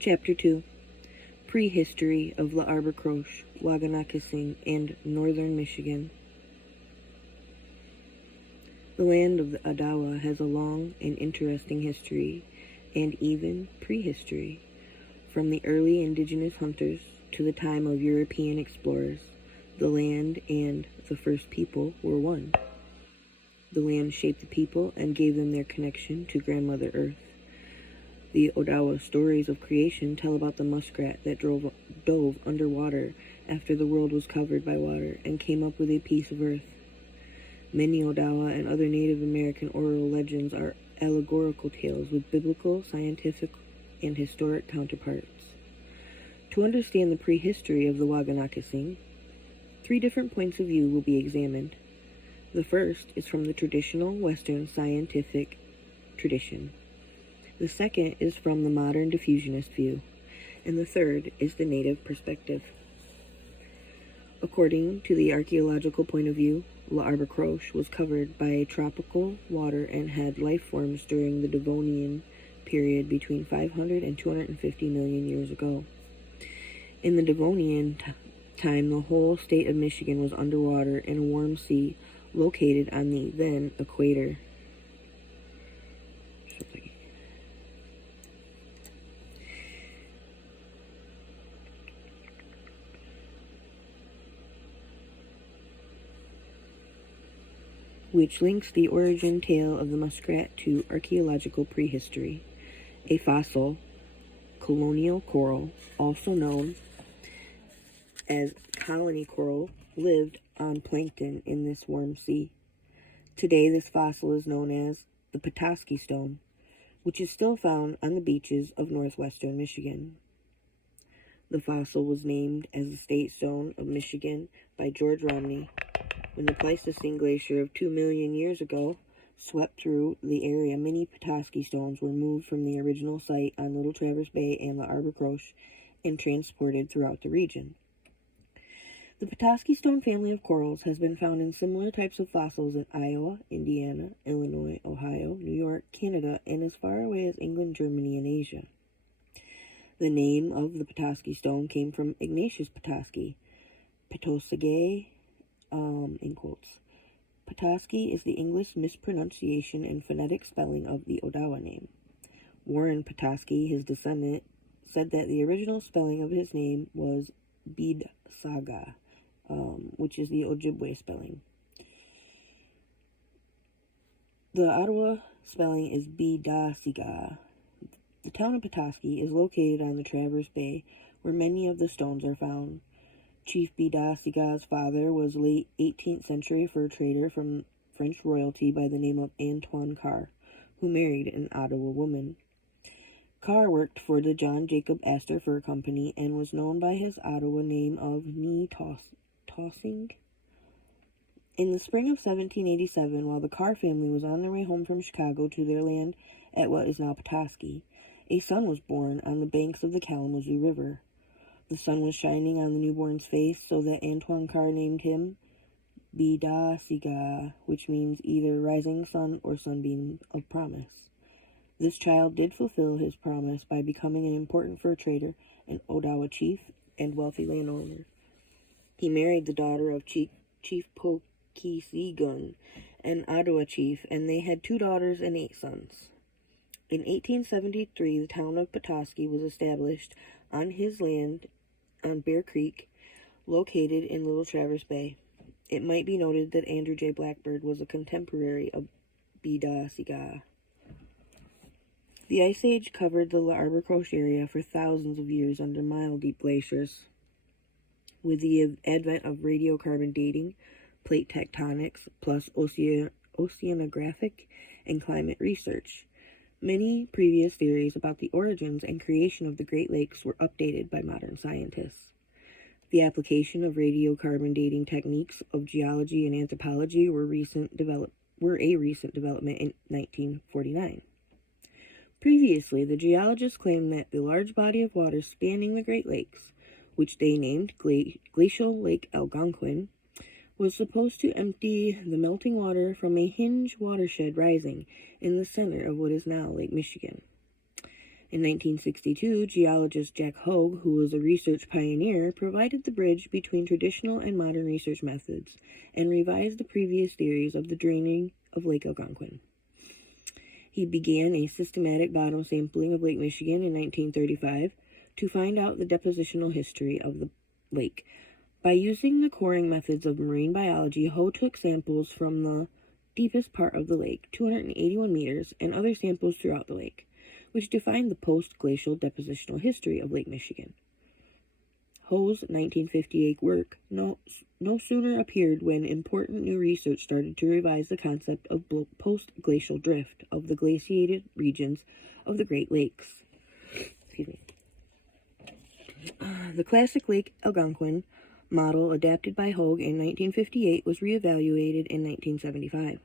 Chapter 2. Prehistory of L'Arbre Croche, Waganakising, and Northern Michigan. The land of the Odawa has a long and interesting history, and even prehistory. From the early indigenous hunters to the time of European explorers, the land and the first people were one. The land shaped the people and gave them their connection to Grandmother Earth. The Odawa stories of creation tell about the muskrat that dove underwater after the world was covered by water and came up with a piece of earth. Many Odawa and other Native American oral legends are allegorical tales with biblical, scientific, and historic counterparts. To understand the prehistory of the Waganakising, 3 different points of view will be examined. The first is from the traditional Western scientific tradition. The second is from the modern diffusionist view, and the third is the native perspective. According to the archaeological point of view, L'Arbre Croche was covered by tropical water and had life forms during the Devonian period between 500 and 250 million years ago. In the Devonian time, the whole state of Michigan was underwater in a warm sea located on the then equator. Which links the origin tale of the muskrat to archaeological prehistory. A fossil, colonial coral, also known as colony coral, lived on plankton in this warm sea. Today, this fossil is known as the Petoskey stone, which is still found on the beaches of northwestern Michigan. The fossil was named as the state stone of Michigan by George Romney when the Pleistocene glacier of 2 million years ago swept through the area. Many Petoskey stones were moved from the original site on Little Traverse Bay and L'Arbre Croche and transported throughout the region. The Petoskey stone family of corals has been found in similar types of fossils in Iowa, Indiana, Illinois, Ohio, New York, Canada, and as far away as England, Germany, and Asia. The name of the Petoskey stone came from Ignatius Petoskey, Petoskey, in quotes. Petoskey is the English mispronunciation and phonetic spelling of the Odawa name. Warren Petoskey, his descendant, said that the original spelling of his name was Bidsaga, which is the Ojibwe spelling. The Ottawa spelling is Bidasiga. The town of Petoskey is located on the Traverse Bay, where many of the stones are found. Chief Bidasiga's father was a late 18th century fur trader from French royalty by the name of Antoine Carr, who married an Ottawa woman. Carr worked for the John Jacob Astor Fur Company and was known by his Ottawa name of Tossing. In the spring of 1787, while the Carr family was on their way home from Chicago to their land at what is now Petoskey, a son was born on the banks of the Kalamazoo River. The sun was shining on the newborn's face, so that Antoine Carr named him Bidasiga, which means either rising sun or sunbeam of promise. This child did fulfill his promise by becoming an important fur trader, an Odawa chief, and wealthy landowner. He married the daughter of Chief Pokesigun, an Ottawa chief, and they had 2 daughters and 8 sons. In 1873, the town of Petoskey was established on his land on Bear Creek, located in Little Traverse Bay. It might be noted that Andrew J. Blackbird was a contemporary of Bidasiga. The Ice Age covered the L'Arbre Croche area for thousands of years under mile-deep glaciers. With the advent of radiocarbon dating, plate tectonics, plus oceanographic and climate research, many previous theories about the origins and creation of the Great Lakes were updated by modern scientists. The application of radiocarbon dating techniques of geology and anthropology were a recent development in 1949. Previously, the geologists claimed that the large body of water spanning the Great Lakes, which they named Glacial Lake Algonquin, was supposed to empty the melting water from a hinge watershed rising in the center of what is now Lake Michigan. In 1962, geologist Jack Hogue, who was a research pioneer, provided the bridge between traditional and modern research methods and revised the previous theories of the draining of Lake Algonquin. He began a systematic bottom sampling of Lake Michigan in 1935 to find out the depositional history of the lake. By using the coring methods of marine biology, Hogue took samples from the deepest part of the lake, 281 meters, and other samples throughout the lake, which defined the post-glacial depositional history of Lake Michigan. Hogue's 1958 work no sooner appeared when important new research started to revise the concept of post-glacial drift of the glaciated regions of the Great Lakes. The classic Lake Algonquin model adapted by Hogue in 1958 was reevaluated in 1975.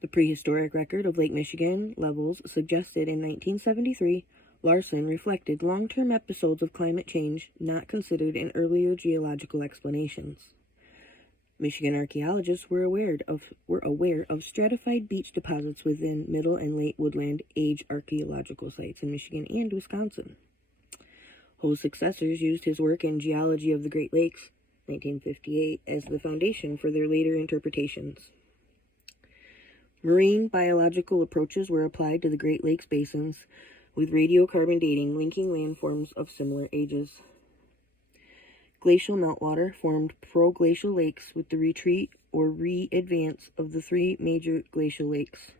The prehistoric record of Lake Michigan levels suggested in 1973 Larson reflected long-term episodes of climate change not considered in earlier geological explanations. Michigan archaeologists were aware of stratified beach deposits within middle and late woodland age archaeological sites in Michigan and Wisconsin. Hogue's successors used his work in Geology of the Great Lakes, 1958, as the foundation for their later interpretations. Marine biological approaches were applied to the Great Lakes basins, with radiocarbon dating linking landforms of similar ages. Glacial meltwater formed proglacial lakes with the retreat or re-advance of the three major glacial lakes.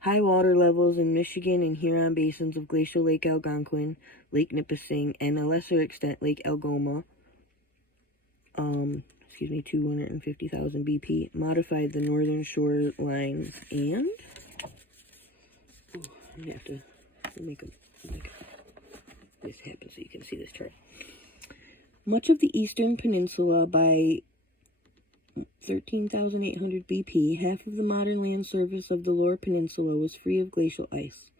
High water levels in Michigan and Huron basins of glacial Lake Algonquin, Lake Nipissing, and a lesser extent Lake Algoma, 250,000 BP, modified the northern shorelines and... I'm going to have to make this happen so you can see this chart. Much of the eastern peninsula by 13,800 BP, half of the modern land surface of the lower peninsula was free of glacial ice.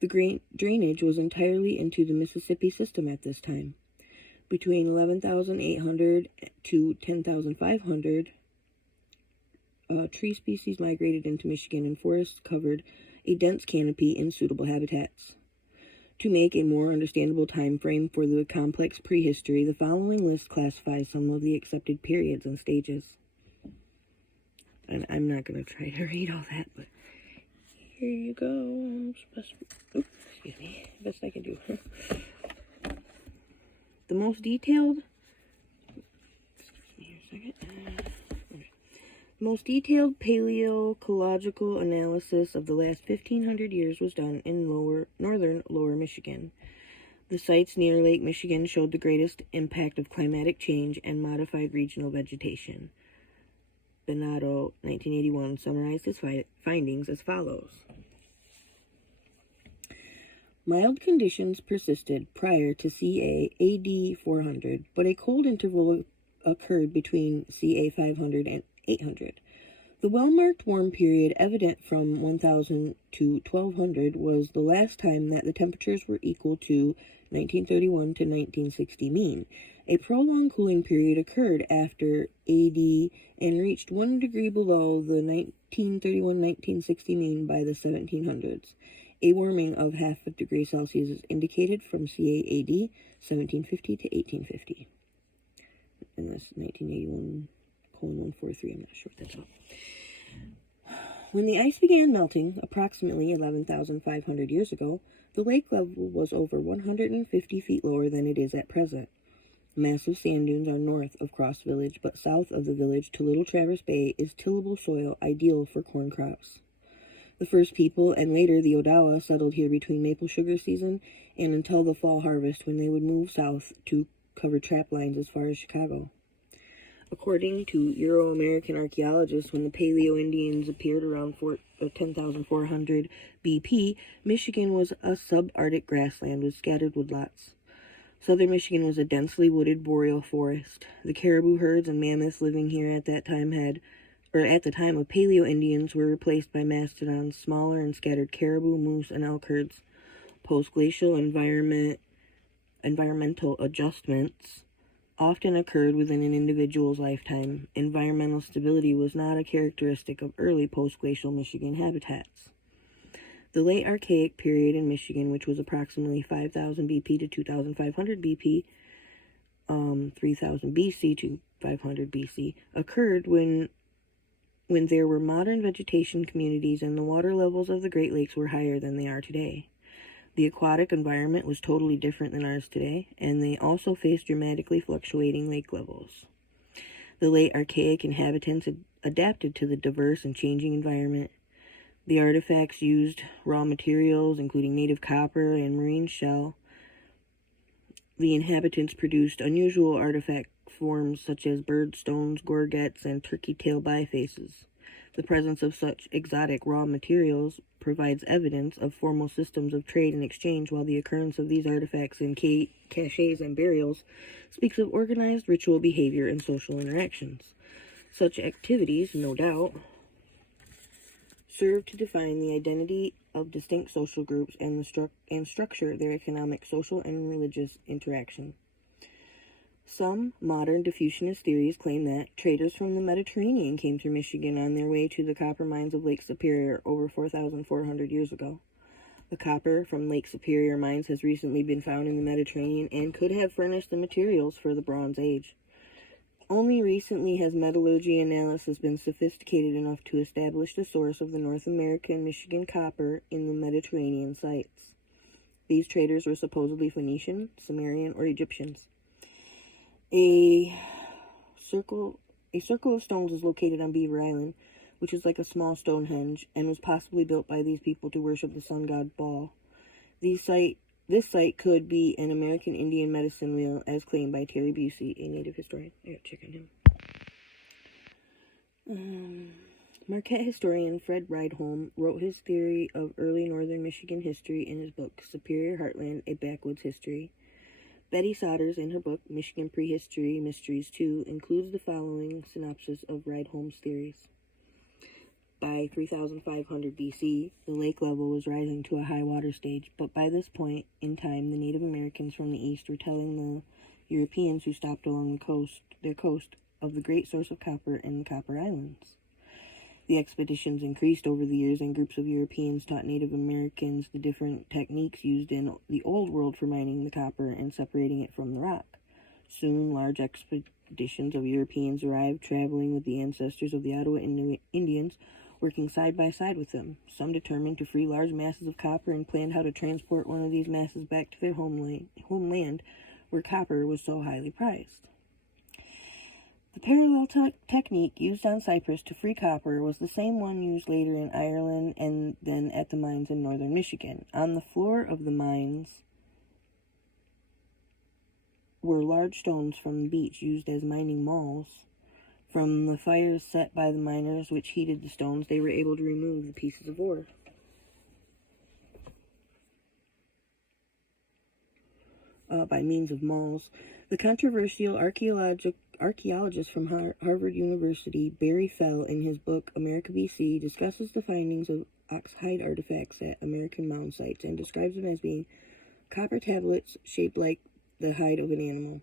The drainage was entirely into the Mississippi system at this time. Between 11,800 to 10,500, tree species migrated into Michigan, and forests covered a dense canopy in suitable habitats. To make a more understandable time frame for the complex prehistory, the following list classifies some of the accepted periods and stages. And I'm not going to try to read all that, but here you go. Best I can do. The most detailed... Most detailed paleoecological analysis of the last 1,500 years was done in northern Lower Michigan. The sites near Lake Michigan showed the greatest impact of climatic change and modified regional vegetation. Benado, 1981, summarized his findings as follows. Mild conditions persisted prior to ca. AD 400, but a cold interval occurred between ca. 500 and 800. The well-marked warm period evident from 1000 to 1200 was the last time that the temperatures were equal to 1931 to 1960 mean. A prolonged cooling period occurred after AD and reached 1 degree below the 1931-1960 mean by the 1700s. A warming of half a degree Celsius is indicated from ca. AD 1750 to 1850. And that's 1981. 143, I'm not sure what that's about. When the ice began melting, approximately 11,500 years ago, the lake level was over 150 feet lower than it is at present. Massive sand dunes are north of Cross Village, but south of the village to Little Traverse Bay is tillable soil ideal for corn crops. The first people, and later the Odawa, settled here between maple sugar season and until the fall harvest, when they would move south to cover trap lines as far as Chicago. According to Euro-American archaeologists, when the Paleo-Indians appeared around 10,400 BP, Michigan was a subarctic grassland with scattered woodlots. Southern Michigan was a densely wooded boreal forest. The caribou herds and mammoths living here at the time of Paleo-Indians were replaced by mastodons, smaller and scattered caribou, moose, and elk herds. Post-glacial environmental adjustments often occurred within an individual's lifetime. Environmental stability was not a characteristic of early post-glacial Michigan habitats. The late Archaic period in Michigan, which was approximately 5000 BP to 2500 BP, 3000 BC to 500 BC, occurred when there were modern vegetation communities and the water levels of the Great Lakes were higher than they are today. The aquatic environment was totally different than ours today, and they also faced dramatically fluctuating lake levels. The late Archaic inhabitants had adapted to the diverse and changing environment. The artifacts used raw materials, including native copper and marine shell. The inhabitants produced unusual artifact forms such as bird stones, gorgets, and turkey tail bifaces. The presence of such exotic raw materials provides evidence of formal systems of trade and exchange, while the occurrence of these artifacts in caches and burials speaks of organized ritual behavior and social interactions. Such activities, no doubt, serve to define the identity of distinct social groups and structure their economic, social, and religious interaction. Some modern diffusionist theories claim that traders from the Mediterranean came through Michigan on their way to the copper mines of Lake Superior over 4,400 years ago. The copper from Lake Superior mines has recently been found in the Mediterranean and could have furnished the materials for the Bronze Age. Only recently has metallurgy analysis been sophisticated enough to establish the source of the North American Michigan copper in the Mediterranean sites. These traders were supposedly Phoenician, Sumerian, or Egyptians. A circle of stones is located on Beaver Island, which is like a small Stonehenge, and was possibly built by these people to worship the sun god Baal. This site could be an American Indian medicine wheel, as claimed by Terry Busey, a native historian. I gotta check on him. Marquette historian Fred Rydholm wrote his theory of early northern Michigan history in his book, Superior Heartland, A Backwoods History. Betty Sodders, in her book, Michigan Prehistory Mysteries 2, includes the following synopsis of Rydholm's theories. By 3500 BC, the lake level was rising to a high water stage, but by this point in time, the Native Americans from the east were telling the Europeans who stopped along their coast of the great source of copper in the Copper Islands. The expeditions increased over the years, and groups of Europeans taught Native Americans the different techniques used in the Old World for mining the copper and separating it from the rock. Soon, large expeditions of Europeans arrived, traveling with the ancestors of the Ottawa Indians, working side by side with them. Some determined to free large masses of copper and planned how to transport one of these masses back to their homeland, where copper was so highly prized. The parallel technique used on Cyprus to free copper was the same one used later in Ireland and then at the mines in northern Michigan. On the floor of the mines were large stones from the beach used as mining mauls. From the fires set by the miners, which heated the stones, they were able to remove the pieces of ore. By means of mauls. The controversial archaeologist from Harvard University, Barry Fell, in his book America BC, discusses the findings of ox-hide artifacts at American mound sites and describes them as being copper tablets shaped like the hide of an animal.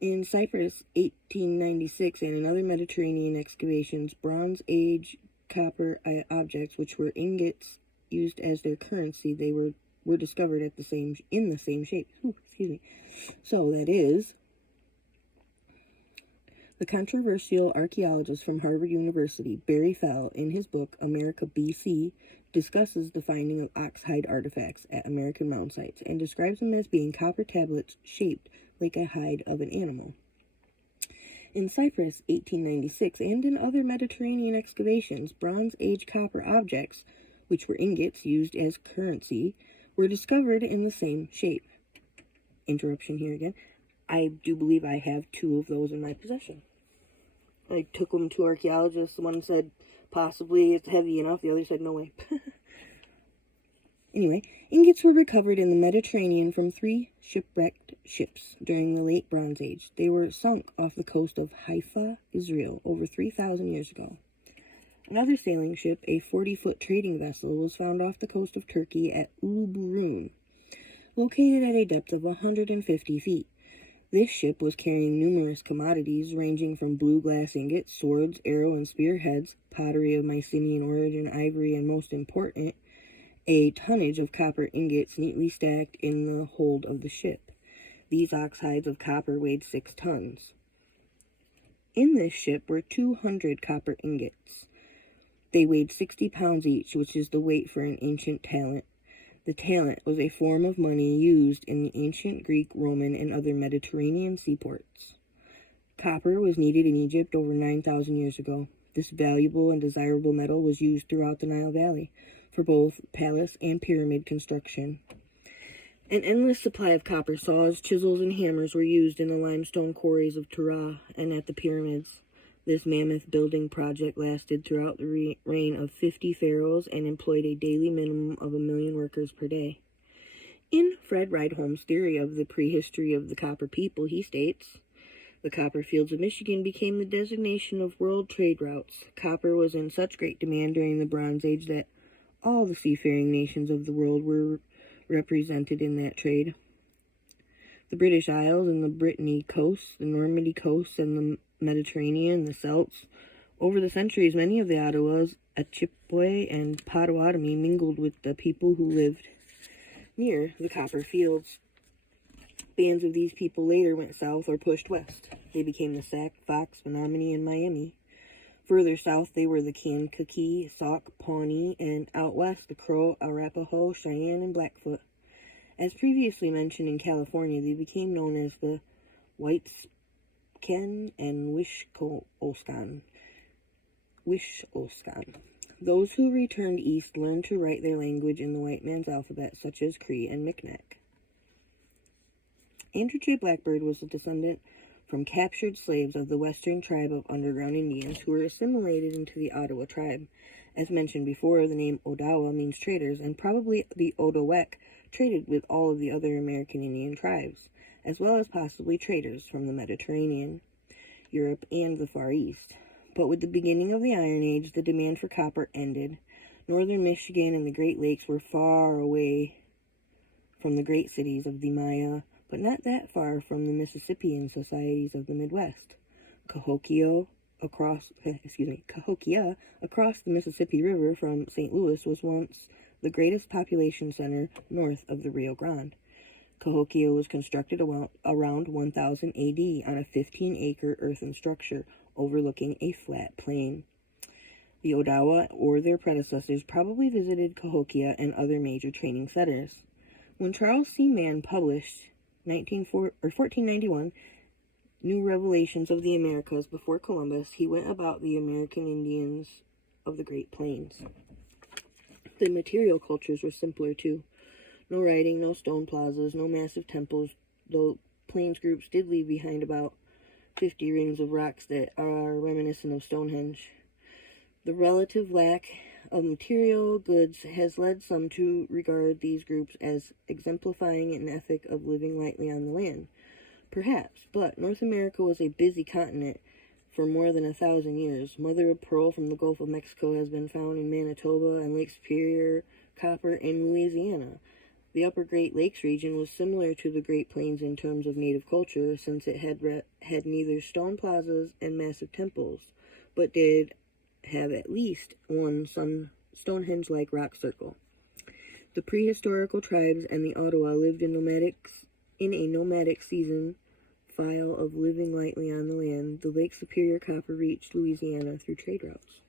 In Cyprus, 1896, and in other Mediterranean excavations, Bronze Age copper objects, which were ingots used as their currency, they were discovered in the same shape. So that is, the controversial archaeologist from Harvard University, Barry Fell, in his book America BC, discusses the finding of ox-hide artifacts at American mound sites and describes them as being copper tablets shaped like a hide of an animal. In Cyprus, 1896, and in other Mediterranean excavations, Bronze Age copper objects, which were ingots used as currency, were discovered in the same shape. Interruption here again. I do believe I have 2 of those in my possession. I took them to archaeologists. One said, possibly it's heavy enough. The other said, no way. Anyway, ingots were recovered in the Mediterranean from 3 shipwrecked ships during the late Bronze Age. They were sunk off the coast of Haifa, Israel, over 3,000 years ago. Another sailing ship, a 40-foot trading vessel, was found off the coast of Turkey at Uluburun, located at a depth of 150 feet. This ship was carrying numerous commodities ranging from blue glass ingots, swords, arrow and spear heads, pottery of Mycenaean origin, ivory, and most important, a tonnage of copper ingots neatly stacked in the hold of the ship. These oxhides of copper weighed 6 tons. In this ship were 200 copper ingots. They weighed 60 pounds each, which is the weight for an ancient talent. The talent was a form of money used in the ancient Greek, Roman, and other Mediterranean seaports. Copper was needed in Egypt over 9,000 years ago. This valuable and desirable metal was used throughout the Nile Valley for both palace and pyramid construction. An endless supply of copper saws, chisels, and hammers were used in the limestone quarries of Tura and at the pyramids. This mammoth building project lasted throughout the reign of 50 pharaohs and employed a daily minimum of 1 million workers per day. In Fred Rydholm's theory of the prehistory of the copper people, he states, "The copper fields of Michigan became the designation of world trade routes. Copper was in such great demand during the Bronze Age that all the seafaring nations of the world were represented in that trade. The British Isles and the Brittany coast, the Normandy coast, and the Mediterranean, the Celts. Over the centuries, many of the Ottawas, Ojibwe, and Potawatomi mingled with the people who lived near the copper fields. Bands of these people later went south or pushed west. They became the Sac, Fox, Menominee, and Miami. Further south, they were the Kankakee, Sauk, Pawnee, and out west, the Crow, Arapaho, Cheyenne, and Blackfoot. As previously mentioned in California, they became known as the Whitescan and Wishkoscan. Those who returned east learned to write their language in the white man's alphabet, such as Cree and Micmac. Andrew J. Blackbird was a descendant from captured slaves of the western tribe of underground Indians who were assimilated into the Ottawa tribe. As mentioned before, the name Odawa means traders, and probably the Odawack traded with all of the other American Indian tribes, as well as possibly traders from the Mediterranean, Europe, and the Far East. But with the beginning of the Iron Age, the demand for copper ended. Northern Michigan and the Great Lakes were far away from the great cities of the Maya, but not that far from the Mississippian societies of the Midwest. Cahokia across the Mississippi River from St. Louis was once the greatest population center north of the Rio Grande. Cahokia was constructed around 1000 AD on a 15-acre earthen structure overlooking a flat plain. The Odawa, or their predecessors, probably visited Cahokia and other major training centers. When Charles C. Mann published 1491 New Revelations of the Americas before Columbus, he went about the American Indians of the Great Plains. The material cultures were simpler too. No writing, no stone plazas, no massive temples, though Plains groups did leave behind about 50 rings of rocks that are reminiscent of Stonehenge. The relative lack of material goods has led some to regard these groups as exemplifying an ethic of living lightly on the land. Perhaps, but North America was a busy continent for more than 1,000 years. Mother of pearl from the Gulf of Mexico has been found in Manitoba and Lake Superior, copper in Louisiana. The Upper Great Lakes region was similar to the Great Plains in terms of native culture, since it had neither stone plazas and massive temples, but did have at least one Stonehenge-like rock circle. The prehistorical tribes and the Ottawa lived in a nomadic season file of living lightly on the land. The Lake Superior copper reached Louisiana through trade routes.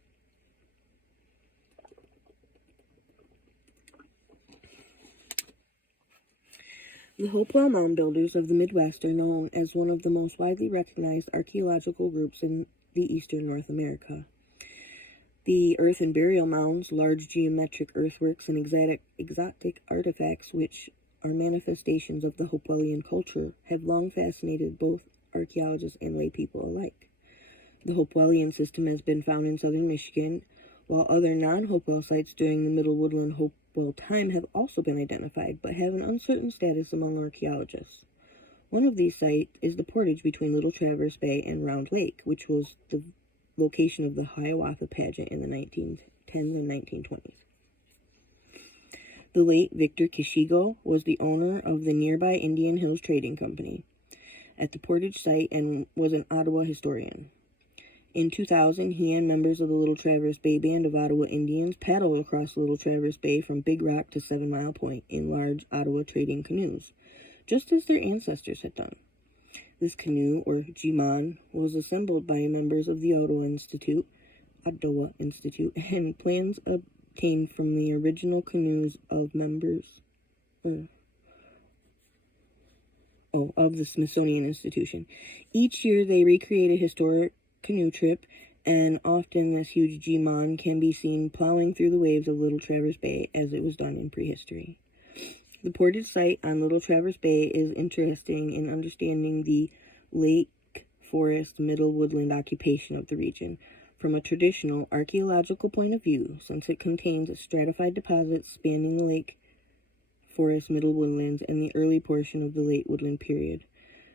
The Hopewell Mound Builders of the Midwest are known as one of the most widely recognized archaeological groups in the eastern North America. The earthen burial mounds, large geometric earthworks, and exotic artifacts, which are manifestations of the Hopewellian culture, have long fascinated both archaeologists and lay people alike. The Hopewellian system has been found in southern Michigan, while other non-Hopewell sites during the Middle Woodland Hopewell time have also been identified, but have an uncertain status among archaeologists. One of these sites is the portage between Little Traverse Bay and Round Lake, which was the location of the Hiawatha pageant in the 1910s and 1920s. The late Victor Kishigo was the owner of the nearby Indian Hills Trading Company at the portage site and was an Ottawa historian. In 2000, he and members of the Little Traverse Bay Band of Ottawa Indians paddled across Little Traverse Bay from Big Rock to 7 Mile Point in large Ottawa trading canoes, just as their ancestors had done. This canoe, or jiman, was assembled by members of the Ottawa Institute, and plans obtained from the original canoes of members of the Smithsonian Institution. Each year they recreate a historic canoe trip, and often this huge jiman can be seen plowing through the waves of Little Traverse Bay as it was done in prehistory. The portage site on Little Traverse Bay is interesting in understanding the lake forest middle woodland occupation of the region from a traditional archaeological point of view, since it contains stratified deposits spanning the lake forest middle woodlands and the early portion of the late woodland period.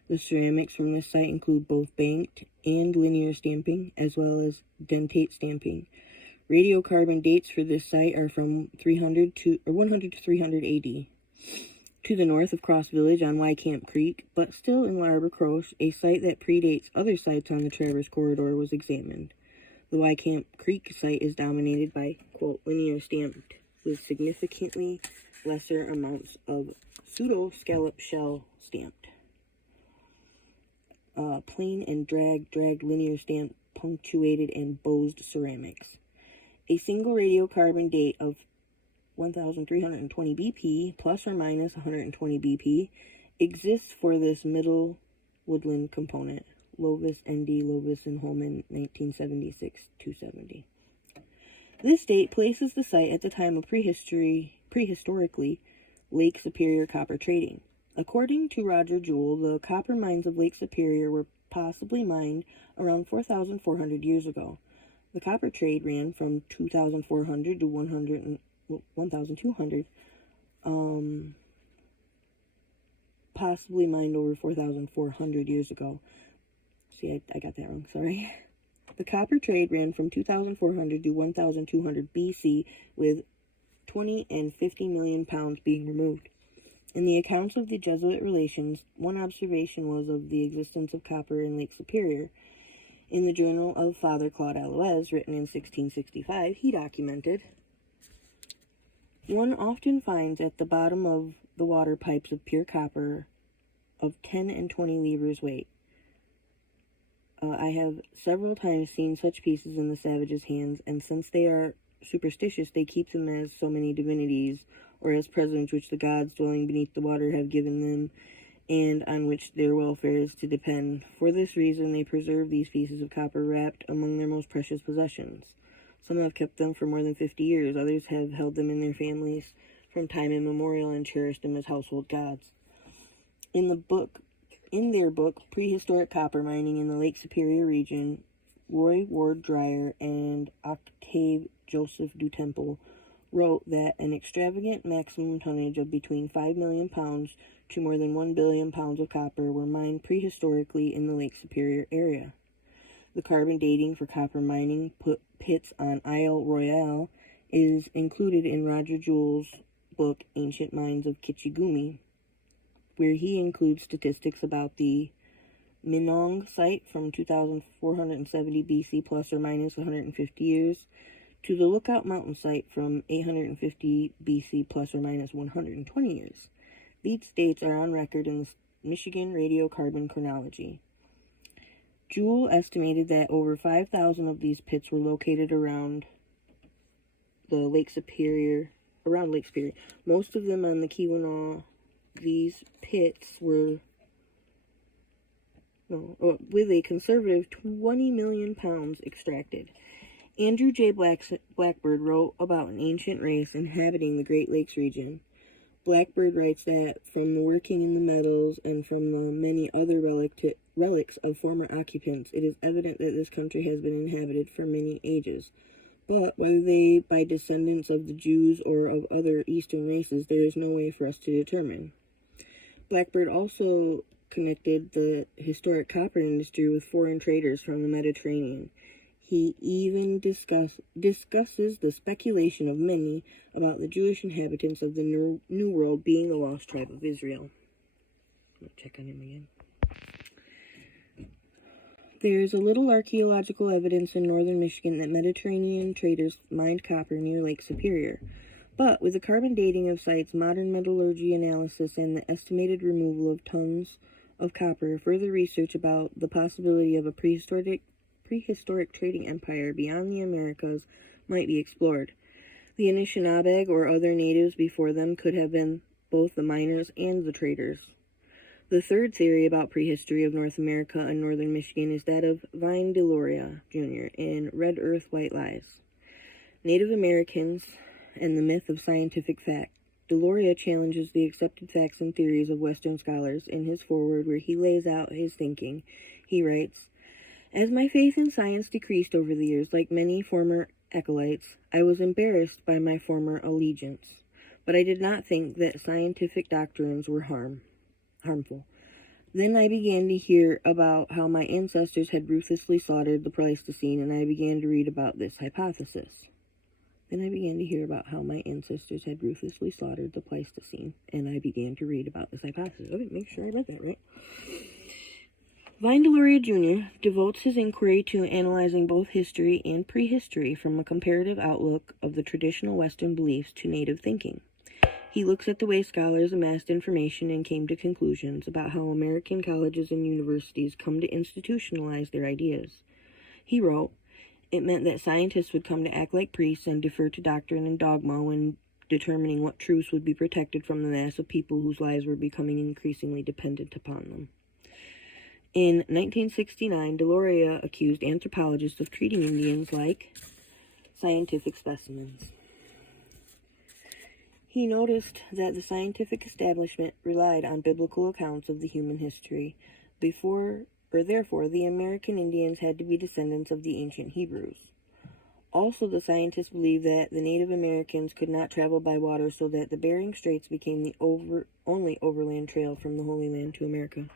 The ceramics from this site include both banked and linear stamping, as well as dentate stamping. Radiocarbon dates for this site are from 100 to 300 AD. To the north of Cross Village on Y Camp Creek, but still in L'Arbre Croche, a site that predates other sites on the Traverse Corridor was examined. The Y Camp Creek site is dominated by, quote, linear stamped, with significantly lesser amounts of pseudo-scallop shell stamped. Plain and dragged linear stamp, punctuated and bowsed ceramics. A single radiocarbon date of 1,320 BP, plus or minus 120 BP, exists for this middle woodland component. Lovis, ND, Lovis and Holman, 1976-270. This date places the site at the time of prehistorically Lake Superior copper trading. According to Roger Jewell, the copper mines of Lake Superior were possibly mined around 4,400 years ago. The copper trade ran from 2,400 to 1,200, possibly mined over 4,400 years ago. See, I got that wrong, sorry. The copper trade ran from 2,400 to 1,200 BC, with 20 and 50 million pounds being removed. In the accounts of the Jesuit relations, one observation was of the existence of copper in Lake Superior. In the journal of Father Claude Aloes, written in 1665, he documented, one often finds at the bottom of the water pipes of pure copper of 10 and 20 livres weight. I have several times seen such pieces in the savages' hands, and since they are superstitious, they keep them as so many divinities, or as presents which the gods dwelling beneath the water have given them, and on which their welfare is to depend. For this reason, they preserve these pieces of copper wrapped among their most precious possessions. Some have kept them for more than 50 years. Others have held them in their families from time immemorial and cherished them as household gods. In their book, Prehistoric Copper Mining in the Lake Superior Region, Roy Ward Dreyer and Octave Joseph du Temple wrote that an extravagant maximum tonnage of between 5 million pounds to more than 1 billion pounds of copper were mined prehistorically in the Lake Superior area. The carbon dating for copper mining pits on Isle Royale is included in Roger Jewell's book, Ancient Mines of Kichigumi, where he includes statistics about the Minong site from 2,470 BC plus or minus 150 years to the Lookout Mountain site from 850 BC plus or minus 120 years. These dates are on record in the Michigan Radiocarbon Chronology. Jewell estimated that over 5,000 of these pits were located around Lake Superior. Most of them on the Keweenaw. These pits were with a conservative 20 million pounds extracted. Andrew J. Blackbird wrote about an ancient race inhabiting the Great Lakes region. Blackbird writes that from the working in the metals and from the many other relics of former occupants, it is evident that this country has been inhabited for many ages. But whether they by descendants of the Jews or of other Eastern races, there is no way for us to determine. Blackbird also connected the historic copper industry with foreign traders from the Mediterranean. He even discusses the speculation of many about the Jewish inhabitants of the New World being the lost tribe of Israel. I'll check on him again. There is a little archaeological evidence in northern Michigan that Mediterranean traders mined copper near Lake Superior. But with the carbon dating of sites, modern metallurgy analysis, and the estimated removal of tons of copper, further research about the possibility of a prehistoric trading empire beyond the Americas might be explored. The Anishinaabe or other natives before them could have been both the miners and the traders. The third theory about prehistory of North America and northern Michigan is that of Vine Deloria, Jr. in Red Earth, White Lies. Native Americans and the myth of scientific fact. Deloria challenges the accepted facts and theories of Western scholars in his foreword where he lays out his thinking. He writes, "As my faith in science decreased over the years, like many former acolytes, I was embarrassed by my former allegiance, but I did not think that scientific doctrines were harmful. Then I began to hear about how my ancestors had ruthlessly slaughtered the Pleistocene, and I began to read about this hypothesis. Okay, make sure I read that right. Vine Deloria Jr. devotes his inquiry to analyzing both history and prehistory from a comparative outlook of the traditional Western beliefs to native thinking. He looks at the way scholars amassed information and came to conclusions about how American colleges and universities come to institutionalize their ideas. He wrote, "It meant that scientists would come to act like priests and defer to doctrine and dogma when determining what truths would be protected from the mass of people whose lives were becoming increasingly dependent upon them." In 1969, Deloria accused anthropologists of treating Indians like scientific specimens. He noticed that the scientific establishment relied on biblical accounts of the human history. Therefore, the American Indians had to be descendants of the ancient Hebrews. Also, the scientists believed that the Native Americans could not travel by water, so that the Bering Straits became the only overland trail from the Holy Land to America.